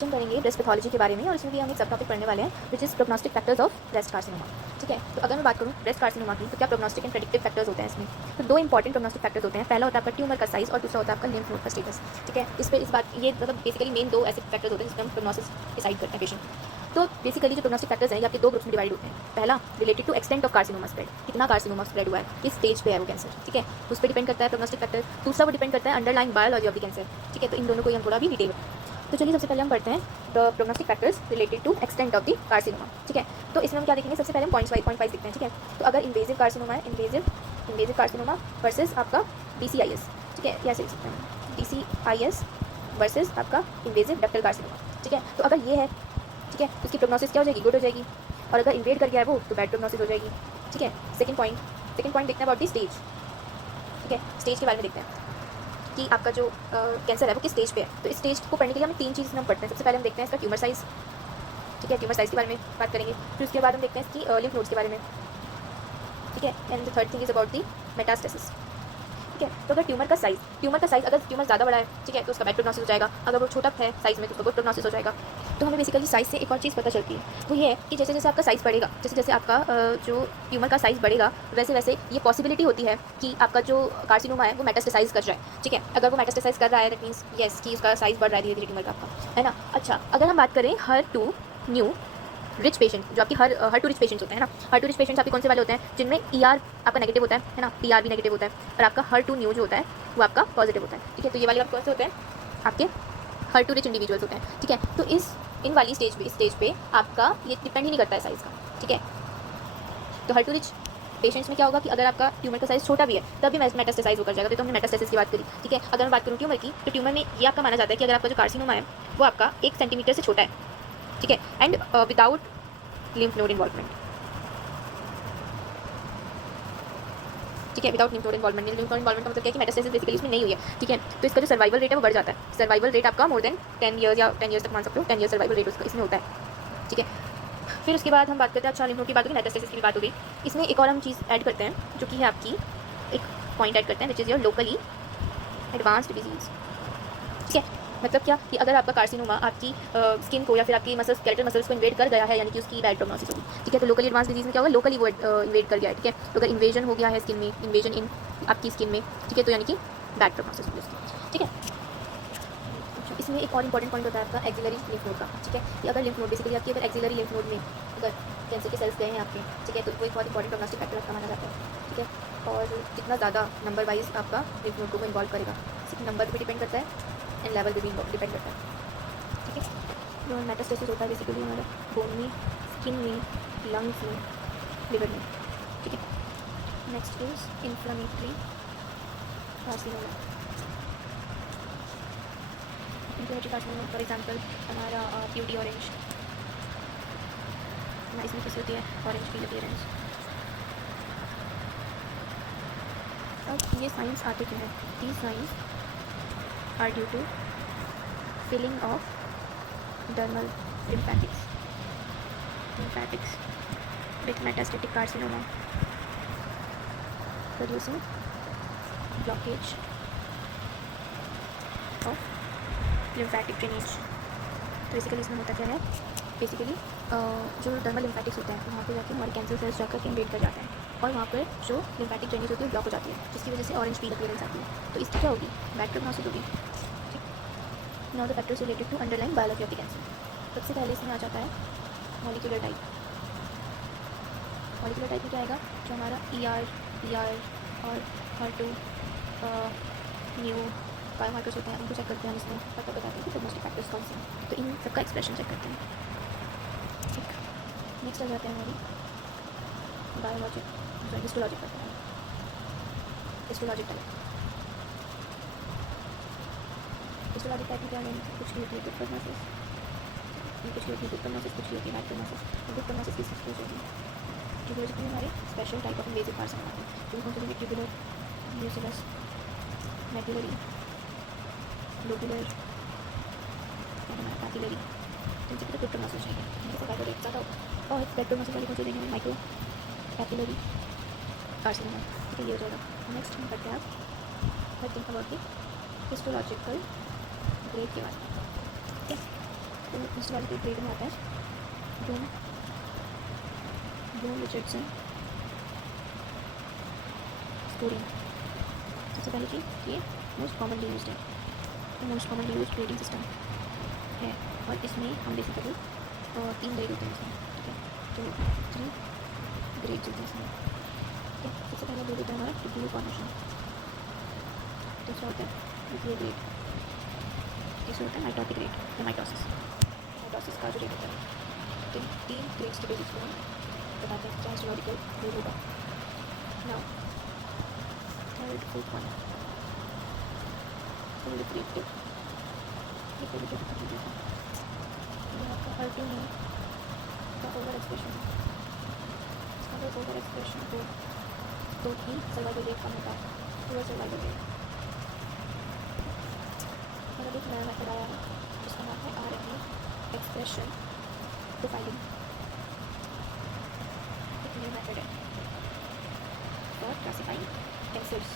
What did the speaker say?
हम करेंगे breast pathology के बारे में और इसमें भी हम एक सब टॉपिक पढ़ने वाले हैं which is prognostic factors of breast carcinoma. ठीक है, तो अगर मैं बात करूँ ब्रेस्ट कार्सिनोमा की तो क्या प्रोग्नोस्टिक एंड प्रेडिक्टिव फैक्टर्स होते हैं इसमें। तो दो इंपॉर्टेंट प्रोग्नोस्टिक फैक्टर्स होते हैं, पहला होता है आपका ट्यूमर का साइज और दूसरा होता है आपका लिम्फ नोड का स्टेटस। ठीक है, इस पर इस बात ये मतलब बेसिकली मेन दो ऐसे फैक्टर्स होते हैं जिसमें हम प्रोग्नोसिस डिसाइड करते हैं पेशेंट। तो बेसिकली जो प्रोग्नोस्टिक फैक्टर्स हैं ये आपके दो ग्रुप्स में डिवाइड होते हैं। पहला related to extent of carcinoma spread, कितना कार्सिनोमा स्प्रेड हुआ है, किस स्टेज पे है वो कैंसर। ठीक है, उस पर डिपेंड करता है प्रोग्नोस्टिक फैक्टर। दूसरा वो डिपेंड करता है underlying biology of the cancer. ठीक है, तो इन दोनों को हम थोड़ा भी डिटेल। तो चलिए सबसे पहले हम पढ़ते हैं the prognostic factors related to extent of the carcinoma. ठीक है, तो इसमें हम क्या देखेंगे, सबसे पहले हम पॉइंट वाइज देखते हैं। ठीक है, तो अगर इन्वेजिव कार्सिनोमा है, इन्वेजिव कार्सिनोमा वर्सेस आपका DCIS। ठीक है, कैसे लिख सकते हैं, DCIS वर्सेस आपका इन्वेजिव डक्टल कार्सिनोमा। ठीक है, तो अगर ये है, ठीक है, तो उसकी प्रोग्नोसिस क्या हो जाएगी, गुड हो जाएगी। और अगर इन्वेड कर गया है वो तो बैड प्रोग्नोसिस हो जाएगी। ठीक है, सेकंड पॉइंट देखते हैं अबाउट दी स्टेज। ठीक है, स्टेज के बारे में देखते हैं कि आपका जो कैंसर है वो किस स्टेज पे है। तो इस स्टेज को पढ़ने के लिए हमें तीन चीज़ हम पढ़ते हैं। सबसे पहले हम देखते हैं इसका ट्यूमर साइज़। ठीक है, ट्यूमर साइज़ के बारे में बात करेंगे। फिर उसके बाद हम देखते हैं इसकी लिम्फ नोड्स के बारे में। ठीक है, and the third thing is about the metastasis. ठीक है, तो अगर ट्यूमर का साइज़ अगर ट्यूमर ज़्यादा बड़ा है, ठीक है, तो उसका बैड प्रोग्नोसिस हो जाएगा। अगर वो छोटा है साइज़ में तो उसका गुड प्रोग्नोसिस हो जाएगा। तो हमें बेसिकली साइज़ से एक और चीज़ पता चलती है, वो ये है कि जैसे जैसे आपका साइज़ बढ़ेगा, जैसे जैसे आपका जो ट्यूमर का साइज़ बढ़ेगा वैसे वैसे ये पॉसिबिलिटी होती है कि आपका जो कार्सिनोमा है वो मेटास्टेसाइज कर जाए। ठीक है, अगर वो मेटास्टेसाइज कर रहा है दैट मीन्स येस कि उसका साइज़ बढ़ रहा है धीरे धीरे ट्यूमर का आपका, है ना। अच्छा, अगर हम बात करें her two neu rich patient, जो आपकी हर टू रिच पेशेंट्स होते हैं ना, हर टू रिच पेशेंट्स आपके कौन से वाले होते हैं, जिनमें ER आपका नेगेटिव होता है ना, PR भी नेगेटिव होता है, और आपका हर टू न्यू जो होता है वो आपका पॉजिटिव होता है। ठीक है, तो ये वाले आपके कौन से होते हैं, आपके हर टू रिच इंडिविजुअल्स होते हैं। ठीक है, तो इन वाली स्टेज पे आपका ये डिपेंड ही नहीं करता है साइज़ का। ठीक है, तो हर टू रिच पेशेंट्स में क्या होगा कि अगर आपका ट्यूमर का साइज़ छोटा भी है तब भी मेटास्टेसाइज होकर जाएगा। तो हमने मेटास्टेसिस की बात करी। ठीक है, अगर मैं बात करूँ ट्यूमर की, तो ट्यूमर में ये आपका माना जाता है कि अगर आपका जो कार्सिनोमा है वो आपका 1 सेंटीमीटर से छोटा है। ठीक है, and without lymph node involvement. ठीक है, विदाउट लिम्फ नोड इन्वॉल्वमेंट का मतलब क्या है कि मेटास्टेसिस बेसिकली इसमें नहीं हुई है। ठीक है, तो इसका जो सर्वाइवल रेट है वो बढ़ जाता है। सर्वाइवल रेट आपका मोर देन 10 ईयर्स या 10 ईयर्स तक मान सकते हो। 10 ईयर सर्वाइवल रेट उसका इसमें होता है। ठीक है, फिर उसके बाद हम बात करते हैं, अच्छा लिम्फ नोड की बात होगी, मेटास्टेसिस की भी बात हो गई। इसमें एक और हम चीज़ ऐड करते हैं जो कि है आपकी एक पॉइंट ऐड करते हैं which is your locally advanced disease. ठीक है, मतलब क्या कि अगर आपका कार्सिनोमा आपकी स्किन को या फिर आपकी मसल्स, स्केलेटल मसल्स को इन्वेड कर गया है, यानी कि उसकी बैड प्रोग्नोसिस होगी। ठीक है, तो लोकली एडवांस डिजीज़ में क्या होगा, लोकली वो इन्वेड कर गया है। ठीक है, तो अगर इन्वेजन हो गया है स्किन में, इन्वेजन इन आपकी स्किन में, ठीक है, तो यानी कि बैड प्रोग्नोसिस होगी उसकी। ठीक है, इसमें एक और इंपॉर्टेंट पॉइंट होता है आपका एक्सिलरी लिम्फ नोड का। ठीक है, कि अगर लिम्फ नोड बेसिकली आपकी अगर एक्सिलरी लिम्फ नोड में अगर कैंसर के सेल्स गए हैं आपके, ठीक है, तो वो एक बहुत इंपॉर्टेंट प्रोग्नोस्टिक फैक्टर आपका माना जाता है। ठीक है, और कितना ज़्यादा नंबर वाइज आपका लिम्फ नोड को इन्वॉल्व करेगा, सिर्फ नंबर पर भी डिपेंड करता है एंड लेवल पे भी डिपेंड करता है। ठीक है, जो मेटास्टेसिस होता है बेसिकली हमारे बोन में, स्किन में, लंग्स में, लिवर में। ठीक है, next is inflammatory carcinoma. Inflammatory carcinoma for example हमारा प्यूटी ऑरेंज, इसमें किस होती है, ऑरेंज पील अपीयरेंस। अब ये साइंस आते क्यों हैं, these signs are due to filling of dermal lymphatics with metastatic carcinoma producing blockage of lymphatic drainage। तो बेसिकली इसमें होता क्या है, बेसिकली जो डर्मल लिम्फेटिक्स होते हैं वहाँ पे जाके हमारे कैंसर सेल्स जाकर इन्वेड कर जाते हैं और वहाँ पर जो लिम्फेटिक ड्रेनेज होती है ब्लॉक हो जाती है, जिसकी वजह से ऑरेंज पील अपीयरेंस आती है। तो इसकी क्या होगी, बैड प्रोग्नोसिस होगी। Now the factors related to underlying biology of the cancer. सबसे पहले इसमें आ जाता है मॉलिक्यूलर टाइप। मॉलिक्यूलर टाइप में क्या आएगा, जो हमारा ER और HER2 न्यू बायोमार्कर्स होते हैं उनको चेक करते हैं, इसमें पता बताते हैं कि प्रोग्नोस्टिक फैक्टर्स कौन से हैं। तो इन सबका एक्सप्रेशन चेक करते हैं। ठीक, नेक्स्ट आ जाते हैं हमारी बायोलॉजिक हिस्टोलॉजिक करते हैं, हिस्टोलॉजिक टाइप। हिस्टोलॉजिक टाइप में क्या है, कुछ भी होती है गुड प्रोग्नोसिस, कुछ भी होती है गुड प्रोग्नोसिस, कुछ भी होती है बैड प्रोग्नोसिस। गुड प्रोग्नोसिस किस चीज़ को होगी, ट्यूबुलर में हमारे special type of invasive carcinoma आते हैं, जो कौन से होंगे, ट्यूबुलर, म्यूसिलस, मैक्युलरी, लोबुलर और हमारा पैपिलरी। तो इनसे गुड प्रोग्नोसिस चाहिए, इनसे सर्वाइवल रेट ज़्यादा होगा। और बैड प्रोग्नोसिस वाले कौन से देंगे, माइक्रो पैपिलरी कार्सिनोमा। ठीक है, ये हो जाएगा। नेक्स्ट हम करते हैं आप think about the histological grade के बारे में। ठीक है, तो फर्स्ट वाले ग्रेड में आता है ब्लूम रिचर्डसन स्कोरिंग। सबसे पहली चीज़ ये मोस्ट कॉमनली यूज्ड है, तो most commonly used grading system है। और इसमें हम बेसिकली 3 ग्रेड होते हैं इसमें, ठीक है। तो 3 ग्रेड्स होते हैं इसमें, ठीक है। सबसे पहला ग्रेड होता है हमारा न्यूक्लियर फॉर्मेशन, दूसरा होता है न्यूक्लियर ग्रेड, तीसरा होता है माइटोटिक ग्रेड या माइटोसिस का जो रेट होता है। तो 3 ग्रेड्स के बेसिस पर हम बताते हैं क्या हिस्टोरिकल ग्रेड होगा। नाउ थर्ड फोर्थ वन लिक्विडेटिव ये आपका हर्टिंग है का ओवर एक्सप्रेशन, अगर ओवर एक्सप्रेशन हो तो ही सर्वाइवल रेट कम होता है, पूरा सर्वाइवल रेट। और अभी नया मेथड आया है जिसका नाम है RNA एक्सप्रेशन प्रोफाइलिंग। एक न्यू मेथड है फॉर क्लासिफाइंग कैंसर्स।